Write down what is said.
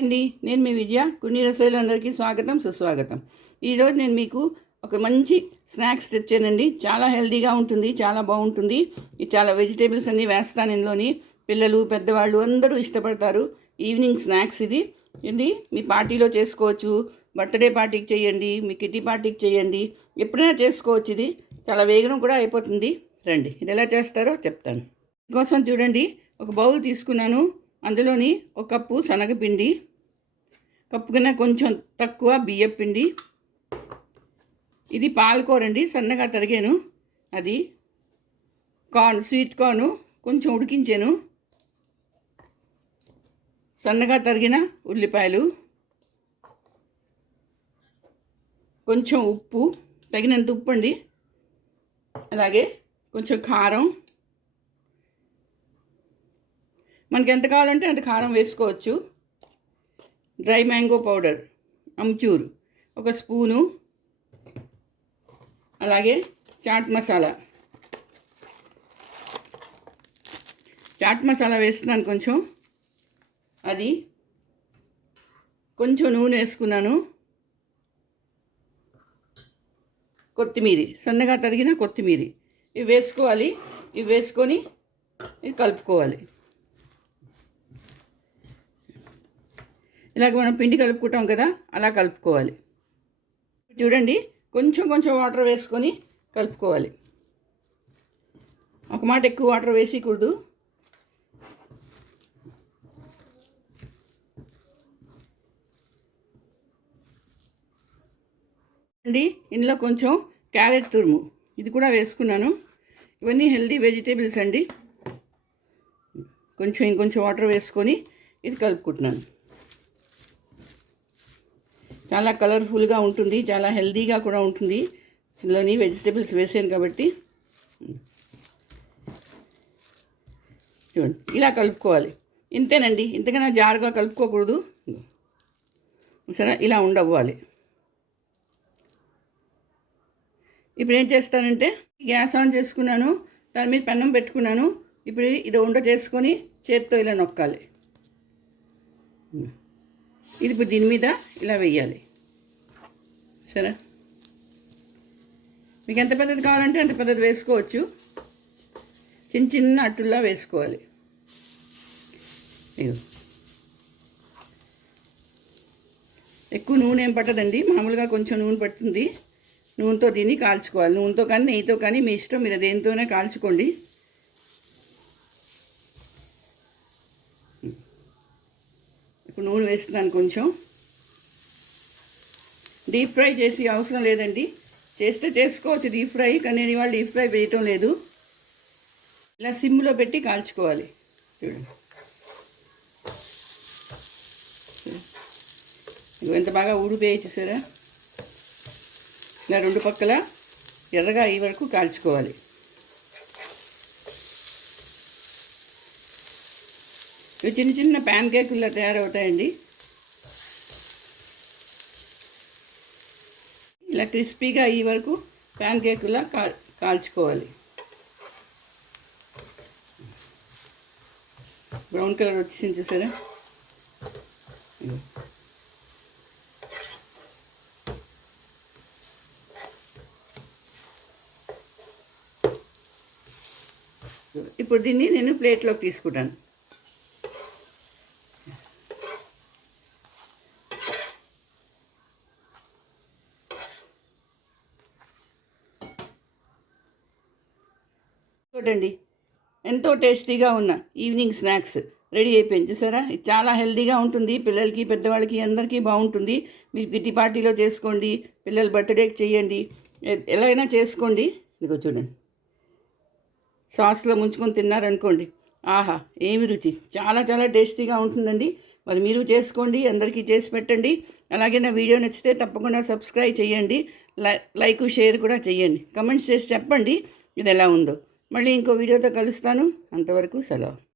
అండి నేను మీ విజయ కొన్ని రసోయిలందరికీ స్వాగతం సుస్వాగతం. ఈరోజు నేను మీకు ఒక మంచి స్నాక్స్ తెచ్చానండి. చాలా హెల్దీగా ఉంటుంది చాలా బాగుంటుంది. ఇది చాలా వెజిటేబుల్స్ అన్నీ వేస్తాను ఇందులోని. పిల్లలు పెద్దవాళ్ళు అందరూ ఇష్టపడతారు. ఈవినింగ్ స్నాక్స్ ఇది. ఇది మీ పార్టీలో చేసుకోవచ్చు. బర్త్డే పార్టీకి చేయండి మీ కిటీ పార్టీకి చేయండి. ఎప్పుడైనా చేసుకోవచ్చు ఇది. చాలా వేగం కూడా అయిపోతుంది. రండి ఇది ఎలా చేస్తారో చెప్తాను. కోసం చూడండి ఒక బౌల్ తీసుకున్నాను. అందులోని ఒక కప్పు శనగపిండి కప్పు కన్నా కొంచెం తక్కువ బియ్యం పిండి. ఇది పాలకూర అండి సన్నగా తరిగాను. అది కార్న్ స్వీట్ కార్ను కొంచెం ఉడికించాను. సన్నగా తరిగిన ఉల్లిపాయలు కొంచెం ఉప్పు తగినంత ఉప్పు అండి. అలాగే కొంచెం కారం. మనకి ఎంత కావాలంటే అంత కారం వేసుకోవచ్చు. డ్రై మ్యాంగో పౌడర్ అమ్చూర్ ఒక స్పూను అలాగే చాట్ మసాలా. చాట్ మసాలా వేస్తున్నాను కొంచెం. అది కొంచెం నూనె వేసుకున్నాను. కొత్తిమీరి సన్నగా తరిగిన కొత్తిమీరి. ఇవి వేసుకోవాలి. ఇవి వేసుకొని ఇది కలుపుకోవాలి. ఇలాగ మనం పిండి కలుపుకుంటాం కదా అలా కలుపుకోవాలి. చూడండి కొంచెం కొంచెం వాటర్ వేసుకొని కలుపుకోవాలి. ఒక మాట ఎక్కువ వాటర్ వేసేయకూడదు అండి ఇందులో కొంచెం క్యారెట్ తురుము ఇది కూడా వేసుకున్నాను. ఇవన్నీ హెల్దీ వెజిటేబుల్స్ అండి. కొంచెం ఇంకొంచెం వాటర్ వేసుకొని ఇది కలుపుకుంటున్నాను. చాలా కలర్ఫుల్గా ఉంటుంది చాలా హెల్దీగా కూడా ఉంటుంది. ఇందులోని వెజిటేబుల్స్ వేసాను కాబట్టి. చూడండి ఇలా కలుపుకోవాలి. ఇంతేనండి ఇంతకన్నా జారుగా కలుపుకోకూడదు. సరే ఇలా ఉండవ్వాలి. ఇప్పుడు ఏం చేస్తానంటే గ్యాస్ ఆన్ చేసుకున్నాను దాని మీద పెన్నం పెట్టుకున్నాను. ఇప్పుడు ఇది ఉండ చేసుకొని చేత్తో ఇలా నొక్కాలి. ఇది ఇప్పుడు దీని మీద ఇలా వెయ్యాలి సరే. మీకు ఎంత పెద్దది కావాలంటే అంత పెద్దది వేసుకోవచ్చు. చిన్న చిన్న అట్టుల్లా వేసుకోవాలి. ఎక్కువ నూనె ఏం పట్టదండి. మామూలుగా కొంచెం నూనె పడుతుంది నూనెతో దీన్ని కాల్చుకోవాలి. నూనెతో కానీ నెయ్యితో కానీ మీ ఇష్టం. మీరు దేనితోనే కాల్చుకోండి. ఇప్పుడు నూనె వేస్తున్నాను కొంచెం. డీప్ ఫ్రై చేసి అవసరం లేదండి. చేస్తే చేసుకోవచ్చు డీప్ ఫ్రై కానీ నేను ఇవాళ డీప్ ఫ్రై వేయటం లేదు. ఇలా సిమ్లో పెట్టి కాల్చుకోవాలి. చూడండి. ఎంత బాగా ఊడిపోయి ఇలా రెండు పక్కల ఎర్రగా అయ్యే వరకు కాల్చుకోవాలి. ఇవి చిన్న చిన్న ప్యాన్ కేకుల్లా తయారవుతాయండి. ఇలా క్రిస్పీగా అయ్యే వరకు ప్యాన్ కేకులా కా కాల్చుకోవాలి. బ్రౌన్ కలర్ వచ్చేసింది చూసారా? ఇప్పుడు దీన్ని నేను ప్లేట్లోకి తీసుకుంటాను. చూడండి. ఎంతో టేస్టీగా ఉన్న ఈవినింగ్ స్నాక్స్ రెడీ అయిపోయింది. చూసారా? ఇది చాలా హెల్దీగా ఉంటుంది. పిల్లలకి పెద్దవాళ్ళకి అందరికీ బాగుంటుంది. మీరు కిట్టి పార్టీలో చేసుకోండి. పిల్లల బర్త్డేకి చేయండి. ఎలా అయినా చేసుకోండి. ఇదిగో చూడండి. సాస్లో ముంచుకొని తిన్నారనుకోండి. ఆహా ఏమి రుచి. చాలా చాలా టేస్టీగా ఉంటుందండి. మరి మీరు చేసుకోండి. అందరికీ చేసి పెట్టండి. అలాగే నా వీడియో నచ్చితే తప్పకుండా సబ్స్క్రైబ్ చేయండి. లై- లైక్ షేర్ కూడా చేయండి. కమెంట్స్ చేసి చెప్పండి. ఇది ఎలా ఉందో. మళ్ళీ ఇంకో వీడియోతో కలుస్తాను. అంతవరకు సెలవు.